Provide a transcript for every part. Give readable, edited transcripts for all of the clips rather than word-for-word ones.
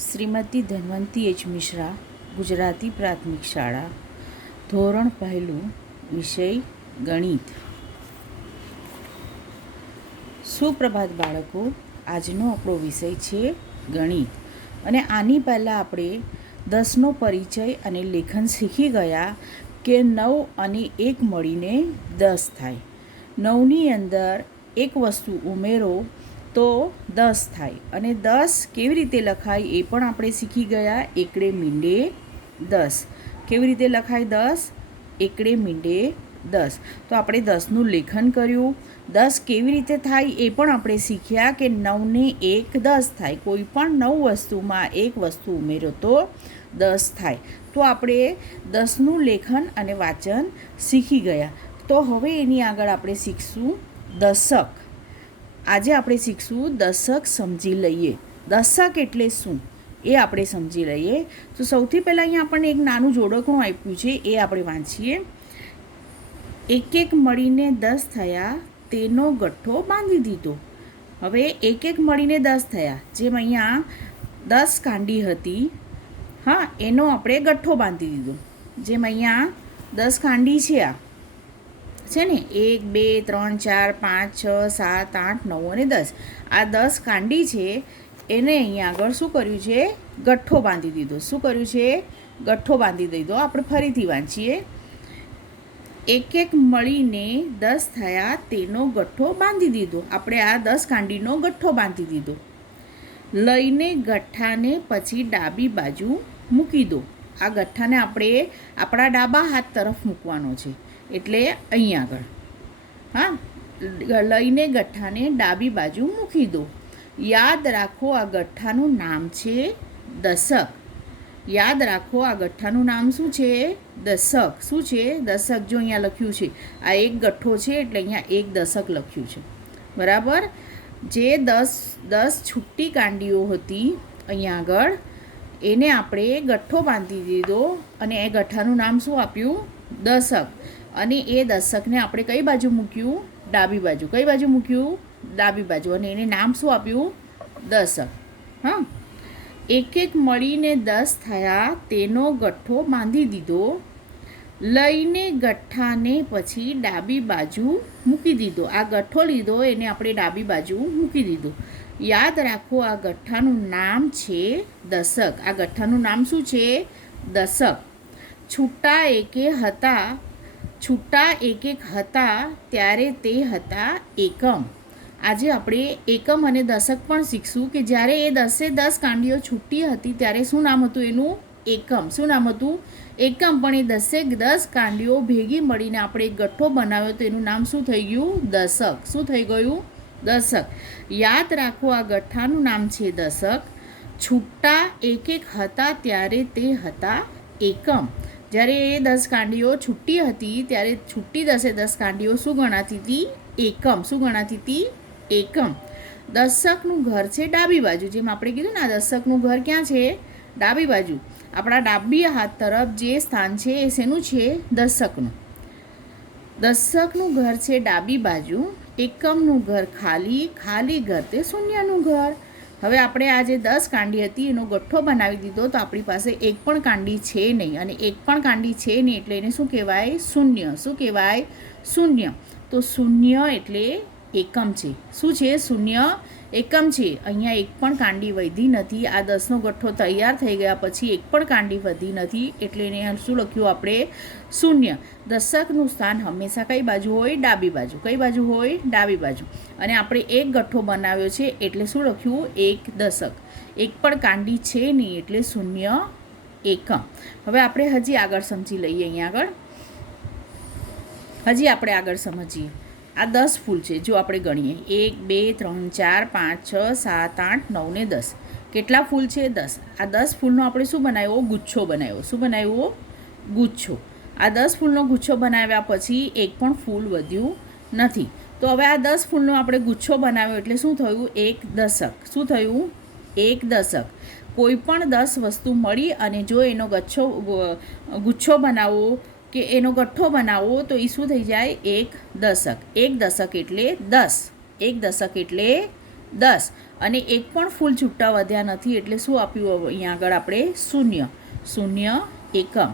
Shrimati ધન્વંતી H Mishra, Gujarati પ્રાથમિક શાળા, ધોરણ પહેલું, વિષય ગણિત. સુપ્રભાત બાળકો, આજનો આપણો વિષય છે ગણિત. અને આની પહેલાં આપણે 10નો પરિચય અને લેખન શીખી ગયા કે 9 અને 1 મળીને 10 થાય. 9ની અંદર એક વસ્તુ ઉમેરો તો 10 થાય. અને 10 કેવી રીતે લખાય એ પણ આપણે શીખી ગયા. એકડે મીંડે 10. કેવી રીતે લખાય 10? એકડે મીંડે 10. તો આપણે 10નું લેખન કર્યું. 10 કેવી રીતે થાય એ પણ આપણે શીખ્યા કે 9 ને 1 10 થાય. કોઈ પણ 9 વસ્તુમાં એક વસ્તુ ઉમેરો તો 10 થાય. તો આપણે 10નું લેખન અને વાંચન શીખી ગયા. તો હવે એની આગળ આપણે શીખશું દશક. આજે આપણે શીખશું દશક. સમજી લઈએ દશક એટલે શું એ આપણે સમજી લઈએ. તો સૌથી પહેલાં અહીંયા આપણને એક નાનું જોડકણું આપ્યું છે, એ આપણે વાંચીએ. એક એક મળીને 10 થયા, તેનો ગઠ્ઠો બાંધી દીધો. હવે એક એક મળીને 10 થયા, જેમ અહીંયા 10 કાંડી હતી, હા, એનો આપણે ગઠ્ઠો બાંધી દીધો. જેમ અહીંયા 10 કાંડી છે, આ છે ને, 1 2 3 4 5 6 7 8 9 અને 10. આ 10 કાંડી છે, એને અહીંયા આગળ શું કર્યું છે? ગઠ્ઠો બાંધી દીધો. શું કર્યું છે? ગઠ્ઠો બાંધી દીધો. આપણે ફરીથી વાંચીએ. એક એક મળીને 10 થયા, તેનો ગઠ્ઠો બાંધી દીધો. આપણે આ 10 કાંડીનો ગઠ્ઠો બાંધી દીધો. લઈને ગઠ્ઠાને પછી ડાબી બાજુ મૂકી દો. આ ગઠ્ઠાને આપણે આપણા ડાબા હાથ તરફ મૂકવાનો છે, એટલે અહીં આગળ, હા, લઈને ગઠ્ઠાને ડાબી બાજુ મૂકી દો. યાદ રાખો, આ ગઠ્ઠાનું નામ છે દશક. યાદ રાખો, આ ગઠ્ઠાનું નામ શું છે? દશક. શું છે? દશક. જો અહીંયા લખ્યું છે, આ એક ગઠ્ઠો છે, એટલે અહીંયા એક દશક લખ્યું છે, બરાબર. જે 10 છૂટી કાંડીઓ હતી અહીંયા આગળ, એને આપણે ગઠ્ઠો બાંધી દીધો અને એ ગઠ્ઠાનું નામ શું આપ્યું? દશક. અને એ દશકને આપણે કઈ બાજુ મૂક્યું? ડાબી બાજુ. કઈ બાજુ મૂક્યું? ડાબી બાજુ. અને એને નામ શું આપ્યું? દશક. હા, એક એક મળીને 10 થયા, તેનો ગઠ્ઠો બાંધી દીધો. લઈને ગઠ્ઠાને પછી ડાબી બાજુ મૂકી દીધો. આ ગઠ્ઠો લીધો, એને આપણે ડાબી બાજુ મૂકી દીધો. યાદ રાખો, આ ગઠ્ઠાનું નામ છે દશક. આ ગઠ્ઠાનું નામ શું છે? દશક. છૂટા એકે હતા, છૂટા એક એક હતા, ત્યારે તે હતા એકમ. આજે આપણે એકમ અને દશક પણ શીખશું કે જ્યારે એ 10 કાંડીઓ છૂટી હતી ત્યારે શું નામ હતું એનું? એકમ. શું નામ હતું? એકમ. પણ એ 10 કાંડીઓ ભેગી મળીને આપણે એક ગઠ્ઠો બનાવ્યો તો એનું નામ શું થઈ ગયું? દશક. શું થઈ ગયું? દશક. યાદ રાખો, આ ગઠ્ઠાનું નામ છે દશક. છૂટા એક એક હતા, ત્યારે તે હતા એકમ. જ્યારે એ 10 કાંડીઓ છૂટી હતી ત્યારે છૂટી 10 કાંડીઓ શું ગણાતી હતી? એકમ. શું ગણાતી હતી? એકમ. દશકનું ઘર છે ડાબી બાજુ. જેમ આપણે કીધું ને, આ દશકનું ઘર ક્યાં છે? ડાબી બાજુ. આપણા ડાબી હાથ તરફ જે સ્થાન છે એ શેનું છે? દશકનું. દશકનું ઘર છે ડાબી બાજુ. એકમનું ઘર ખાલી. ખાલી ઘર તે શૂન્યનું ઘર. હવે આપણે આ જે 10 કાંડી હતી એનો ગઠ્ઠો બનાવી દીધો, તો આપણી પાસે એક પણ કાંડી છે નહીં. અને એક પણ કાંડી છે નહીં એટલે એને શું કહેવાય? શૂન્ય. શું કહેવાય? શૂન્ય. તો શૂન્ય એટલે એકમ છે. શું છે? શૂન્ય એકમ છે. અહીંયા એક પણ કાંડી વધી નથી. આ 10નો ગઠ્ઠો તૈયાર થઈ ગયા પછી એક પણ કાંડી વધી નથી, એટલે એને શું લખ્યું આપણે? શૂન્ય. દશકનું સ્થાન હંમેશા કઈ બાજુ હોય? ડાબી બાજુ. કઈ બાજુ હોય? ડાબી બાજુ. અને આપણે એક ગઠ્ઠો બનાવ્યો છે એટલે શું લખ્યું? એક દશક. એક પણ કાંડી છે નહીં એટલે શૂન્ય એકમ. હવે આપણે હજી આગળ સમજી લઈએ. અહીંયા આગળ હજી આપણે આગળ સમજીએ. આ 10 ફૂલ છે. જો આપણે ગણીએ, 1 2 3 4 5 6 7 8 9 ને 10. કેટલા ફૂલ છે? 10. આ 10 ફૂલનો આપણે શું બનાવ્યો? ગુચ્છો બનાવ્યો. શું બનાવ્યો? ગુચ્છો. આ 10 ફૂલનો ગુચ્છો બનાવ્યા પછી એક પણ ફૂલ વધ્યું નથી. તો હવે આ 10 ફૂલનો આપણે ગુચ્છો બનાવ્યો એટલે શું થયું? એક દશક. શું થયું? એક દશક. કોઈ પણ 10 વસ્તુ મળી અને જો એનો ગુચ્છો બનાવવો કે એનો ગઠ્ઠો બનાવવો તો એ શું થઈ જાય? એક દશક. એક દશક એટલે 10. એક દશક એટલે 10 અને એક પણ ફૂલ છૂટા વધ્યા નથી એટલે શું આપ્યું અહીંયા આગળ આપણે શૂન્ય. શૂન્ય એકમ.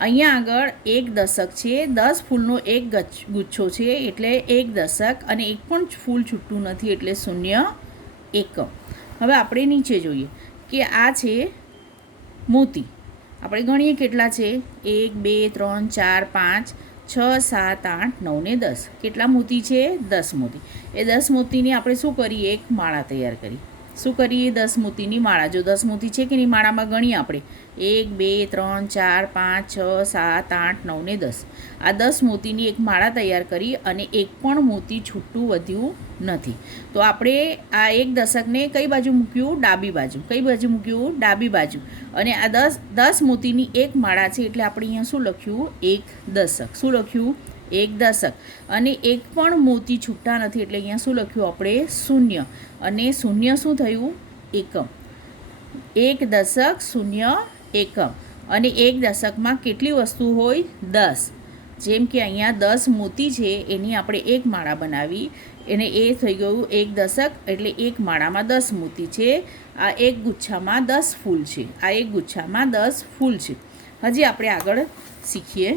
અહીંયા આગળ એક દશક છે, 10 ફૂલનો એક ગુચ્છો છે એટલે એક દશક અને એક પણ ફૂલ છૂટું નથી એટલે શૂન્ય એકમ. હવે આપણે નીચે જોઈએ કે આ છે મોતી. આપણે ગણીએ કેટલા છે 1 2 3 4 5 6 7 8 9 ને 10. કેટલા મોતી છે 10 મોતી. એ 10 મોતીની આપણે શું કરીએ એક માળા તૈયાર કરી. શું કરીએ 10 મોતીની માળા. જો 10 મોતી છે કે નહીં માળામાં ગણીએ આપણે 1 2 3 4 5 6 7 8 9 ને 10. આ 10 મોતીની એક માળા તૈયાર કરી અને એક પણ મોતી છૂટું વધ્યું નથી. તો આપણે આ એક દશકને કઈ બાજુ મૂક્યું ડાબી બાજુ. કઈ બાજુ મૂક્યું ડાબી બાજુ. અને આ 10 મોતીની એક માળા છે એટલે આપણે અહીંયા શું લખ્યું એક દશક. શું લખ્યું એક દશક. અને એક પણ મોતી છૂટા નથી એટલે અહીંયા શું લખ્યું આપણે શૂન્ય. અને શૂન્ય શું થયું એકમ. એક દશક શૂન્ય એકમ. અને એક દશકમાં કેટલી વસ્તુ હોય 10. જેમ કે અહીંયા 10 મોતી છે એની આપણે એક માળા બનાવી એને એ થઈ ગયું એક દશક એટલે એક માળામાં 10 મોતી છે. આ એક ગુચ્છામાં 10 ફૂલ છે. આ એક ગુચ્છામાં 10 ફૂલ છે. હજી આપણે આગળ શીખીએ.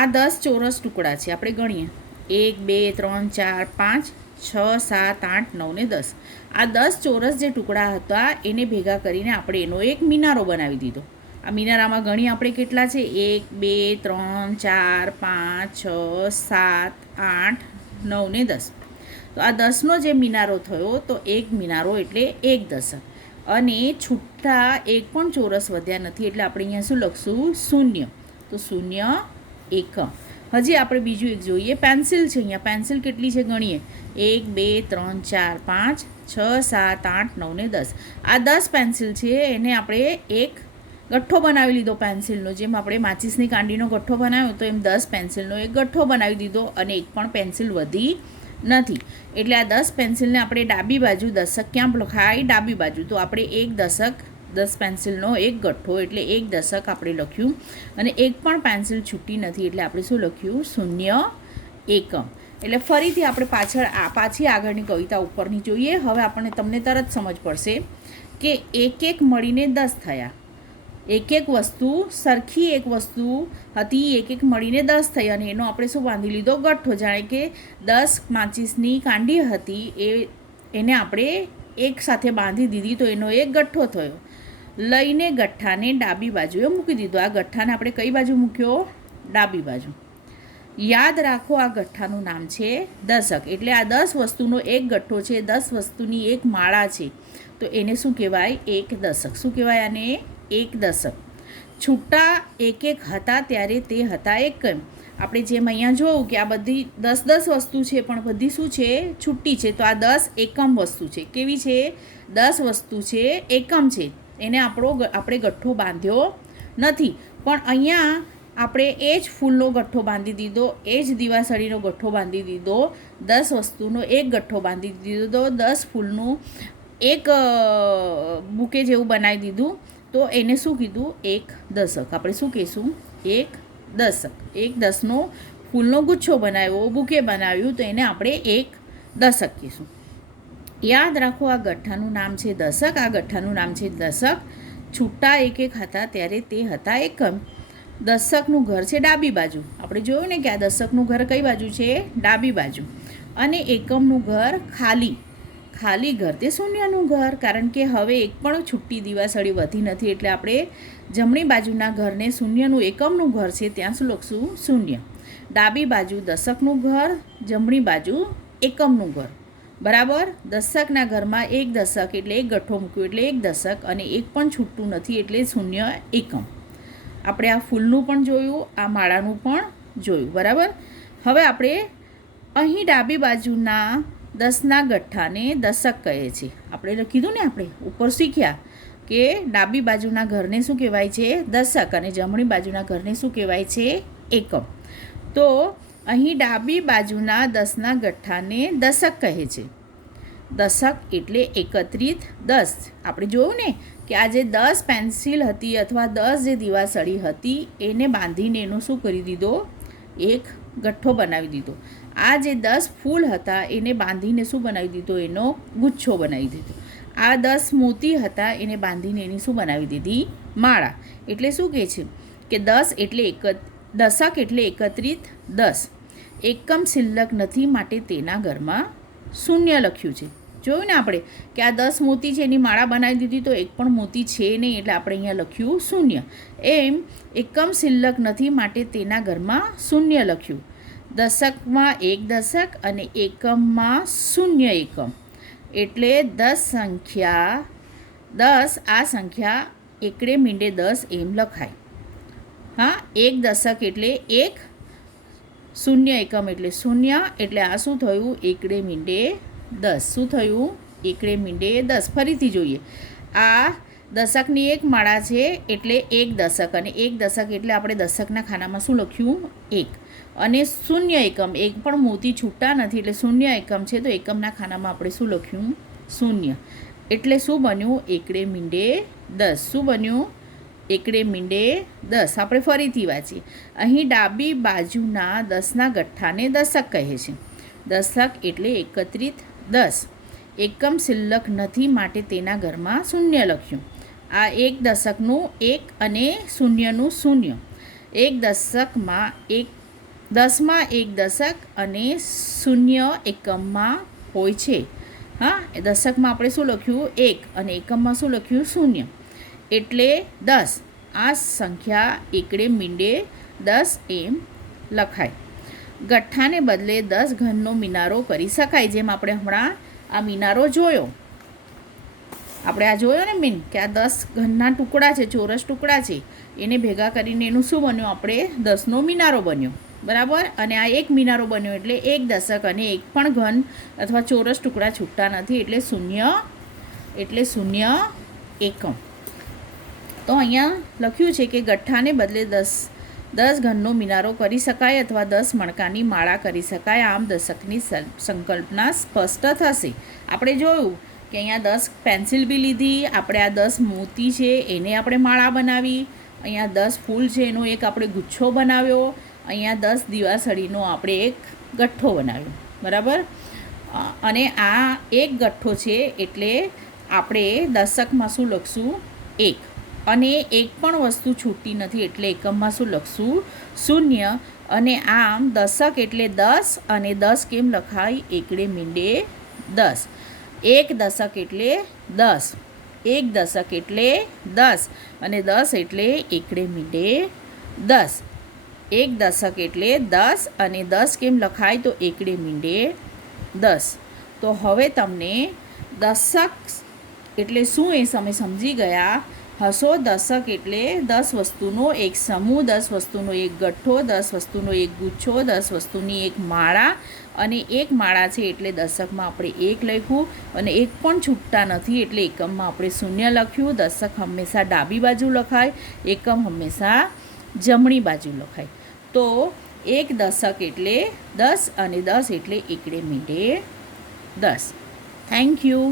આ 10 ચોરસ ટુકડા છે. આપણે ગણીએ 1 2 3 4 5 6 7 8 9 ને 10. આ 10 ચોરસ જે ટુકડા હતા એને ભેગા કરીને આપણે એનો એક મિનારો બનાવી દીધો. આ મિનારામાં ગણી આપણે કેટલા છે 1 2 3 4 5 6 7 8 9 ને 10. તો આ 10નો જે મિનારો થયો તો એક મિનારો એટલે એક દશક. અને છૂટા એક પણ ચોરસ વધ્યા નથી એટલે આપણે અહીંયા શું લખશું શૂન્ય. તો શૂન્ય એકમ. હજી આપણે બીજું એક જોઈએ. પેન્સિલ છે. અહીંયા પેન્સિલ કેટલી છે ગણીએ 1 2 3 4 5 6 7 8 9 ને 10. આ 10 પેન્સિલ છે એને આપણે એક ગઠ્ઠો બનાવી લીધો પેન્સિલનો. જેમ આપણે માચીસની કાંડીનો ગઠ્ઠો બનાવ્યો તો એમ 10 પેન્સિલનો એક ગઠ્ઠો બનાવી દીધો અને એક પણ પેન્સિલ વધી નથી. એટલે આ 10 પેન્સિલને આપણે ડાબી બાજુ દશક ક્યાં લખાય ડાબી બાજુ. તો આપણે એક દશક 10 પેન્સિલનો એક ગઠ્ઠો એટલે એક દશક આપણે લખ્યું. અને એક પણ પેન્સિલ છૂટી નથી એટલે આપણે શું લખ્યું શૂન્ય એકમ. એટલે ફરીથી આપણે પાછી આગળની કવિતા ઉપરની જોઈએ. હવે આપણને તમને તરત સમજ પડશે કે એક એક મળીને 10 થયા. એક એક વસ્તુ સરખી એક વસ્તુ હતી એક એક મળીને 10 થઈ અને એનો આપણે શું બાંધી લીધો ગઠ્ઠો. જાણે કે 10 માચીસની કાંડી હતી એને આપણે એક સાથે બાંધી દીધી તો એનો એક ગઠ્ઠો થયો. લઈને ગઠ્ઠાને ડાબી બાજુએ મૂકી દીધો. આ ગઠ્ઠાને આપણે કઈ બાજુ મૂક્યો ડાબી બાજુ. યાદ રાખો આ ગઠ્ઠાનું નામ છે દશક. એટલે આ 10 વસ્તુનો એક ગઠ્ઠો છે 10 વસ્તુની એક માળા છે તો એને શું કહેવાય એક દશક. શું કહેવાય આને એક દશક. છૂટા એક એક હતા ત્યારે તે હતા એકમ. આપણે જેમ અહીંયા જોયું કે આ બધી 10 વસ્તુ છે પણ બધી શું છે છૂટી છે. તો આ 10 એકમ વસ્તુ છે. કેવી છે 10 વસ્તુ છે એકમ છે. એને આપણે ગઠ્ઠો બાંધ્યો નથી. પણ અહીંયા આપણે એ જ ફૂલનો ગઠ્ઠો બાંધી દીધો. એ જ દીવાસળીનો ગઠ્ઠો બાંધી દીધો. 10 વસ્તુનો એક ગઠ્ઠો બાંધી દીધો. 10 ફૂલનું એક બુકે જેવું બનાવી દીધું. તો એને શું કીધું એક દશક. આપણે શું કહીશું એક દશક. એક 10નો ફૂલનો ગુચ્છો બનાવ્યો બુકે બનાવ્યું તો એને આપણે એક દશક કહીશું. યાદ રાખો આ ગઠ્ઠાનું નામ છે દશક. આ ગઠ્ઠાનું નામ છે દશક. છૂટા એક એક હતા ત્યારે તે હતા એકમ. દશકનું ઘર છે ડાબી બાજુ. આપણે જોયું ને કે આ દશકનું ઘર કઈ બાજુ છે ડાબી બાજુ. અને એકમનું ઘર ખાલી ઘર તે શૂન્યનું ઘર. કારણ કે હવે એક પણ છૂટી દીવાસળી વધી નથી એટલે આપણે જમણી બાજુના ઘરને શૂન્યનું એકમનું ઘર છે ત્યાં શું લખશું શૂન્ય. ડાબી બાજુ દશકનું ઘર જમણી બાજુ એકમનું ઘર. બરાબર. દશકના ઘરમાં એક દશક એટલે એક ગઠ્ઠો મૂક્યો એટલે એક દશક અને એક પણ છૂટું નથી એટલે શૂન્ય એકમ. આપણે આ ફૂલનું પણ જોયું આ માળાનું પણ જોયું. બરાબર. હવે આપણે અહીં ડાબી બાજુના 10ના ગઠ્ઠાને દશક કહે છે. આપણે કીધું ને આપણે ઉપર શીખ્યા કે ડાબી બાજુના ઘરને શું કહેવાય છે દશક અને જમણી બાજુના ઘરને શું કહેવાય છે એકમ. તો અહીં ડાબી બાજુના 10ના ગઠ્ઠાને દશક કહે છે. દશક એટલે એકત્રિત 10. આપણે જોયું ને કે આ જે 10 પેન્સિલ હતી અથવા 10 જે દીવાસળી હતી એને બાંધીને એનો શું કરી દીધો એક ગઠ્ઠો બનાવી દીધો. આ જે 10 ફૂલ હતા એને બાંધીને શું બનાવી દીધો, એનો ગુચ્છો બનાવી દીધો. આ 10 મોતી હતા એને બાંધીને એની શું બનાવી દીધી, માળા. એટલે શું કહે છે કે 10 એટલે દશક એટલે એકત્રિત 10. એકમ શિલ્લક નથી માટે તેના ઘરમાં શૂન્ય લખ્યું છે. જોયું ને આપણે કે આ 10 મોતી છે એની માળા બનાવી દીધી, તો એક પણ મોતી છે નહીં એટલે આપણે અહીંયા લખ્યું શૂન્ય. એમ એકમ શિલ્લક નથી માટે તેના ઘરમાં શૂન્ય લખ્યું. દશકમાં 1 દશક અને એકમમાં શૂન્ય એકમ. એટલે 10 સંખ્યા 10 આ સંખ્યા એકડે મીંડે 10 એમ લખાય. હા, 1 દશક એટલે 1, શૂન્ય એકમ એટલે શૂન્ય. એટલે આ શું થયું, એકડે મીંડે 10. શું થયું, એકડે મીંડે 10. ફરીથી જોઈએ, આ દશકની એક માળા છે એટલે 1 દશક, અને 1 દશક એટલે આપણે દશકના ખાનામાં શું લખ્યું, 1. અને શૂન્ય એકમ, એક પણ મોતી છૂટા નથી એટલે શૂન્ય એકમ છે, તો એકમના ખાનામાં આપણે શું લખ્યું, શૂન્ય. એટલે શું બન્યું, એકડે મીંડે 10. શું બન્યું, એકડે મીંડે 10. આપણે ફરીથી વાંચીએ. અહીં ડાબી બાજુના 10ના ગઠ્ઠાને દશક કહે છે. દશક એટલે એકત્રિત 10. એકમ શિલ્લક નથી માટે તેના ઘરમાં શૂન્ય લખ્યું. આ 1 દશકનું 1 અને શૂન્યનું શૂન્ય. 1 દશકમાં 10માં 1 દશક અને શૂન્ય એકમમાં હોય છે. હા, દશકમાં આપણે શું લખ્યું, 1, અને એકમમાં શું લખ્યું, શૂન્ય. એટલે 10 આ સંખ્યા એકડે મીંડે 10 એમ લખાય. ગઠ્ઠાને બદલે 10 ઘનનો મિનારો કરી શકાય. જેમ આપણે હમણાં આ મિનારો જોયો, આપણે આ જોયો ને મીન કે આ 10 ઘનના ટુકડા છે, ચોરસ ટુકડા છે, એને ભેગા કરીને એનું શું બન્યું, આપણે 10નો મિનારો બન્યો. બરાબર. અને આ એક મિનારો બન્યો એટલે 1 દશક અને એક પણ ઘન અથવા ચોરસ ટુકડા છૂટતા નથી એટલે શૂન્ય એકમ. તો અહીંયા લખ્યું છે કે ગઠ્ઠાને બદલે 10 ઘનનો મિનારો કરી શકાય અથવા 10 મણકાની માળા કરી શકાય. આમ દશકની સંકલ્પના સ્પષ્ટ થશે. આપણે જોયું કે અહીંયા 10 પેન્સિલ બી લીધી, આપણે આ 10 મોતી છે એને આપણે માળા બનાવી, અહીંયા 10 ફૂલ છે એનો એક આપણે ગુચ્છો બનાવ્યો, અહીંયા 10 દીવાસળીનો આપણે એક ગઠ્ઠો બનાવ્યો. બરાબર. અને આ એક ગઠ્ઠો છે એટલે આપણે દશકમાં શું લખશું, 1. અને એક પણ વસ્તુ છૂટી નથી એટલે એકમમાં શું લખશું, શૂન્ય. અને આમ દશક એટલે 10, અને 10 કેમ લખાય, એકડે મીંડે 10. 1 દશક એટલે 10, 1 દશક એટલે 10, અને 10 એટલે એકડે મીંડે 10. 1 દશક એટલે 10, અને 10 કેમ લખાય, તો એકડે મીંડે 10. તો હવે તમને દશક એટલે શું એ તમે સમજી ગયા હશો. દશક એટલે 10 વસ્તુનો એક સમૂહ, 10 વસ્તુનો એક ગઠ્ઠો, 10 વસ્તુનો એક ગુચ્છો, 10 વસ્તુની એક માળા. અને એક માળા છે એટલે દશકમાં આપણે 1 લખ્યું, અને એક પણ છૂટતા નથી એટલે એકમમાં આપણે શૂન્ય લખ્યું. દશક હંમેશા ડાબી બાજુ લખાય, એકમ હંમેશા જમણી બાજુ લખાય. તો 1 દશક એટલે 10, અને 10 એટલે એકડે મીંડે 10. Thank you.